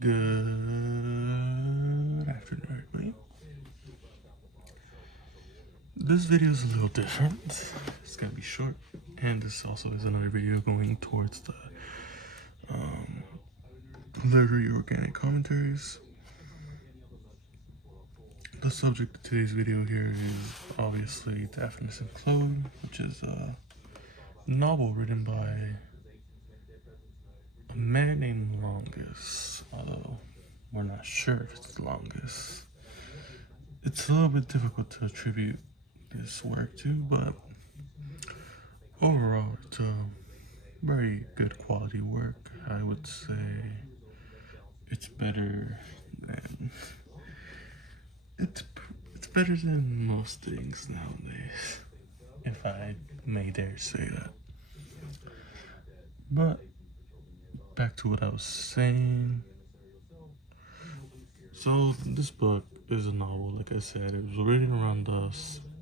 Good afternoon, everybody. This video is a little different. It's gonna be short, and this also is another video going towards the literary organic commentaries. The subject of today's video here is obviously Daphnis and Chole, which is a novel written by a man named Longus, although we're not sure if it's Longus. It's a little bit difficult to attribute this work to, but overall it's a very good quality work. I would say it's better than it's better than most things nowadays, if I may dare say that. But back to what I was saying. So this book is a novel, like I said. It was written around the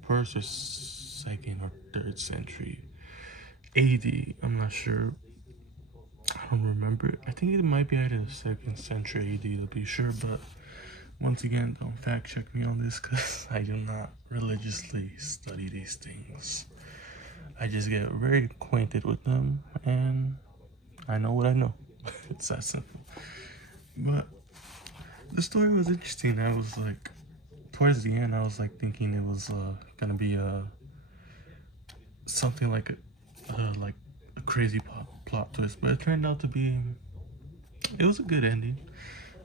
first or second or third century AD. I'm not sure. I don't remember. I think it might be either the second century AD to be sure, but once again, don't fact check me on this because I do not religiously study these things. I just get very acquainted with them and I know what I know. It's that simple. But the story was interesting. I was like, towards the end, I was like thinking it was gonna be something like a crazy plot twist, but it turned out to be. It was a good ending,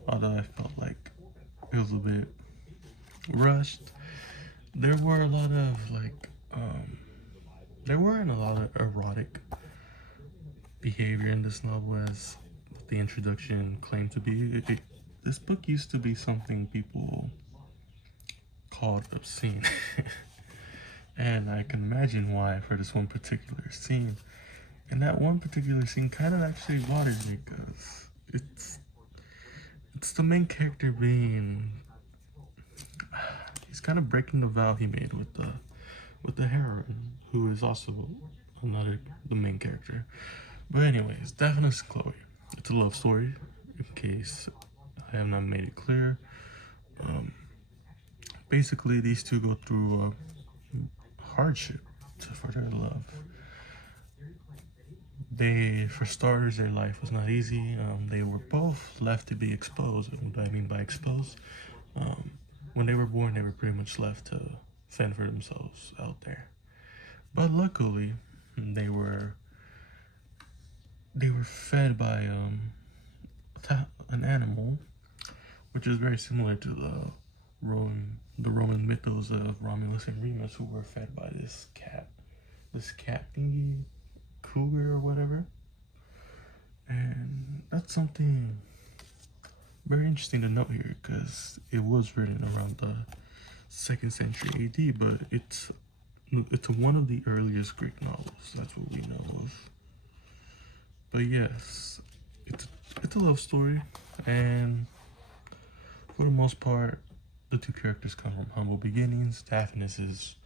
although I felt like it was a bit rushed. There were a lot of there weren't a lot of erotic behavior in this novel as the introduction claimed to be. This book used to be something people called obscene. And I can imagine why for this one particular scene. And that one particular scene kind of actually bothers me because it's the main character being, he's kind of breaking the vow he made with the heroine, who is also the main character. But anyways, Daphnis and Chole. It's a love story, in case I have not made it clear. Basically, these two go through hardship for their love. For starters, their life was not easy. They were both left to be exposed. What do I mean by exposed? When they were born, they were pretty much left to fend for themselves out there. But luckily, they were fed by an animal, which is very similar to the Roman mythos of Romulus and Remus, who were fed by this cat thingy, cougar or whatever. And that's something very interesting to note here, because it was written around the 2nd century AD, but it's one of the earliest Greek novels. That's what we know of. But yes, it's a love story, and for the most part, the two characters come from humble beginnings. Daphnis is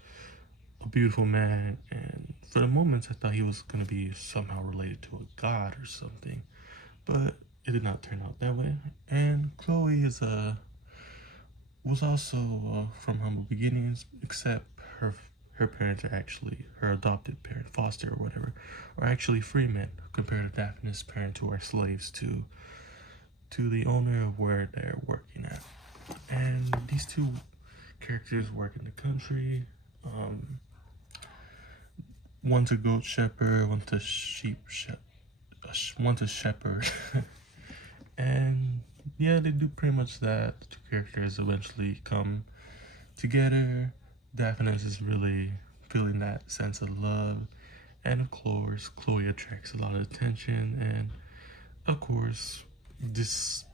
a beautiful man, and for the moments I thought he was going to be somehow related to a god or something, but it did not turn out that way. And Chole was also from humble beginnings, except her parents are actually, her adopted parent, foster or whatever, are actually free men compared to Daphnis' parents, who are slaves to the owner of where they're working at. And these two characters work in the country. One's a goat shepherd, one's a shepherd. And yeah, they do pretty much that. The two characters eventually come together. Daphnis is really feeling that sense of love, and of course Chole attracts a lot of attention, and of course this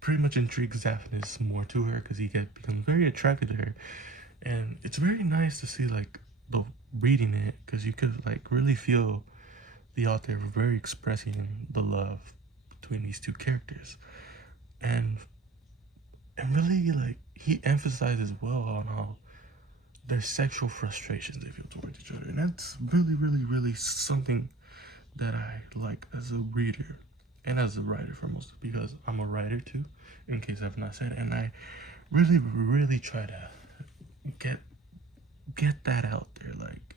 pretty much intrigues Daphnis more to her because he becomes very attracted to her. And it's very nice to see reading it, because you could really feel the author very expressing the love between these two characters, and really he emphasizes well on how their sexual frustrations they feel towards each other. And that's really something that I like as a reader. and as a writer for most, because I'm a writer too, in case I've not said, and I really try to get that out there. Like,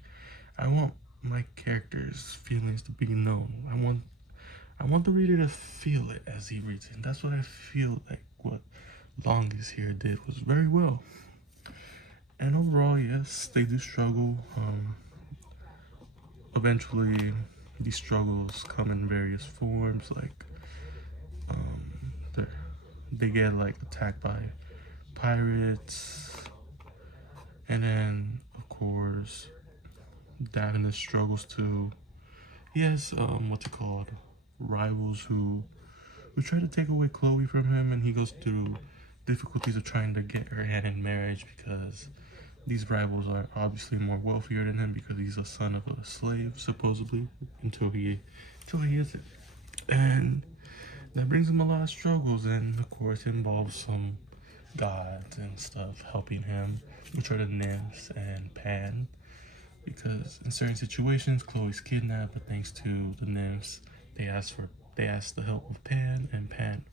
I want my characters' feelings to be known. I want the reader to feel it as he reads it. And that's what I feel like what Longus here did was very well. And overall, yes, they do struggle. Eventually, these struggles come in various forms. Like, they get like attacked by pirates, and then of course, Daphnis struggles too. He has what's it called, rivals who try to take away Chole from him, and he goes through difficulties of trying to get her hand in marriage because these rivals are obviously more wealthier than him because he's a son of a slave, supposedly, until he isn't. And that brings him a lot of struggles, and of course it involves some gods and stuff helping him, which are the nymphs and Pan, because in certain situations Chloe's kidnapped, but thanks to the nymphs, they ask the help of Pan, and Pan,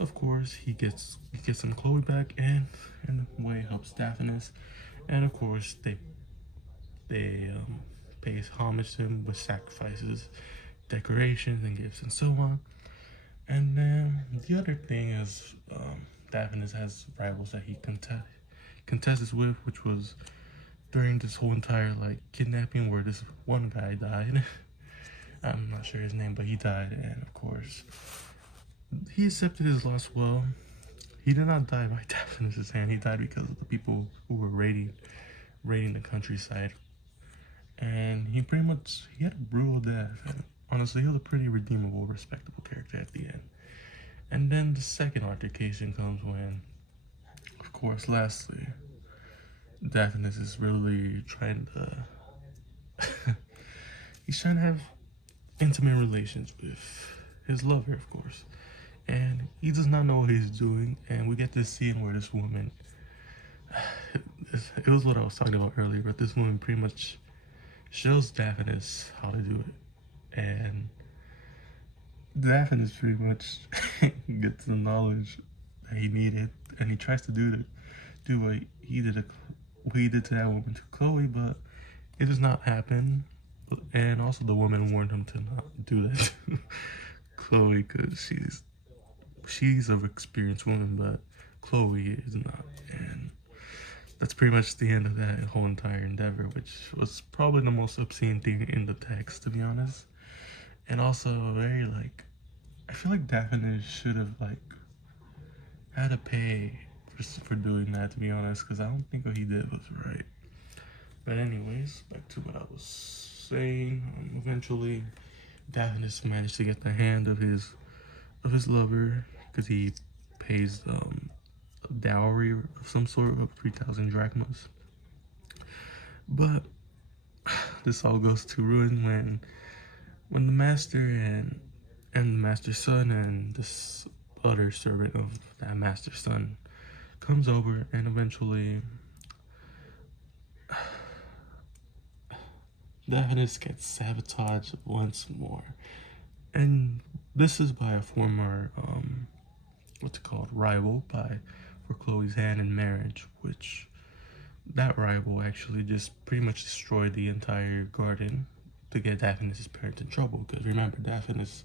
of course, he gets some Chole back, and in a way helps Daphnis, and of course they pay homage to him with sacrifices, decorations, and gifts, and so on. And then the other thing is, Daphnis has rivals that he contests with, which was during this whole entire like kidnapping where this one guy died. I'm not sure his name, but he died, and of course he accepted his loss well. He did not die by Daphnis' hand. He died because of the people who were raiding the countryside, and he had a brutal death. And honestly, he was a pretty redeemable, respectable character at the end. And then the second altercation comes when, of course, lastly, Daphnis is really trying to he's trying to have intimate relations with his lover, of course, and he does not know what he's doing. And we get this scene where this woman, it was what I was talking about earlier, but this woman pretty much shows Daphnis how to do it, and Daphnis pretty much gets the knowledge that he needed, and he tries to do what he did to that woman to Chole, but it does not happen. And also, the woman warned him to not do that to Chole, because she's an experienced woman, but Chole is not. And that's pretty much the end of that whole entire endeavor, which was probably the most obscene thing in the text, to be honest. And also very like, I feel like Daphnis should have like had to pay for doing that, to be honest, because I don't think what he did was right. But anyways, back to what I was saying. Eventually, Daphnis managed to get the hand of his lover, because he pays a dowry of some sort of 3,000 drachmas. But this all goes to ruin when the master and the master's son and this other servant of that master's son comes over, and eventually Daphnis gets sabotaged once more. And this is by a former rival for Chloe's hand in marriage, which that rival actually just pretty much destroyed the entire garden to get Daphnis' parents in trouble. Because remember, Daphnis,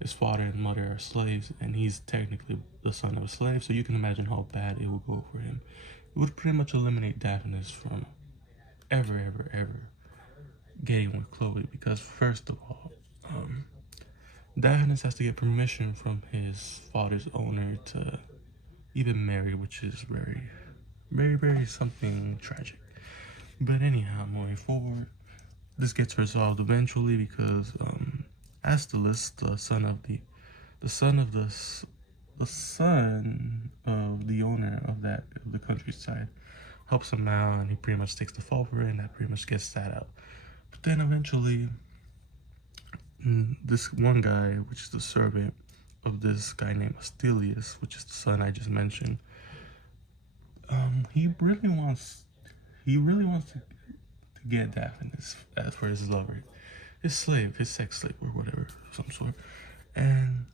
his father and mother are slaves, and he's technically the son of a slave, so you can imagine how bad it would go for him. It would pretty much eliminate Daphnis from ever getting with Chole, because first of all, Daphnis has to get permission from his father's owner to even marry, which is very something tragic. But anyhow, moving forward, this gets resolved eventually because Astalis, the son of the owner of the countryside, helps him out, and he pretty much takes the fall for it, and that pretty much gets sat out. But then eventually, this one guy, which is the servant of this guy named Astelius, which is the son I just mentioned, he really wants to get Daphnis for his lover, his slave, his sex slave or whatever, of some sort. And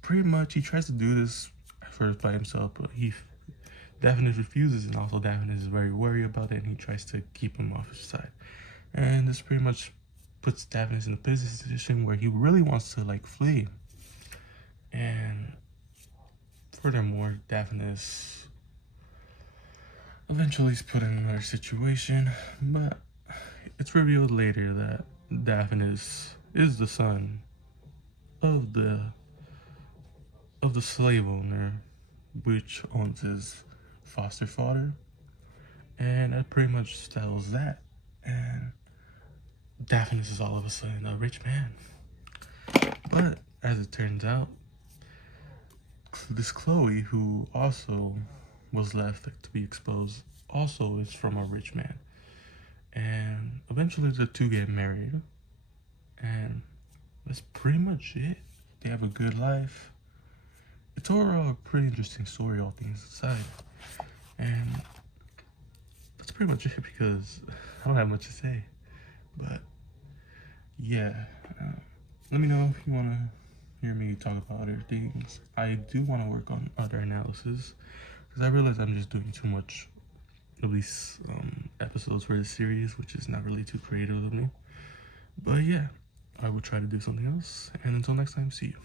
pretty much he tries to do this at first by himself, but Daphnis refuses, and also Daphnis is very worried about it, and he tries to keep him off his side. And this pretty much puts Daphnis in a position where he really wants to like flee. And furthermore, Daphnis eventually is put in another situation, but it's revealed later that Daphnis is the son of the slave owner, which owns his foster father, and that pretty much settles that. And Daphnis is all of a sudden a rich man. But as it turns out, this Chole, who also was left to be exposed, also is from a rich man. And eventually the two get married, and that's pretty much it. They have a good life. It's overall a pretty interesting story, all things aside. And that's pretty much it, because I don't have much to say. But yeah, let me know if you want to hear me talk about other things. I do want to work on other analysis, because I realize I'm just doing too much of these episodes for this series, which is not really too creative of me. But yeah, I will try to do something else, and until next time, see you.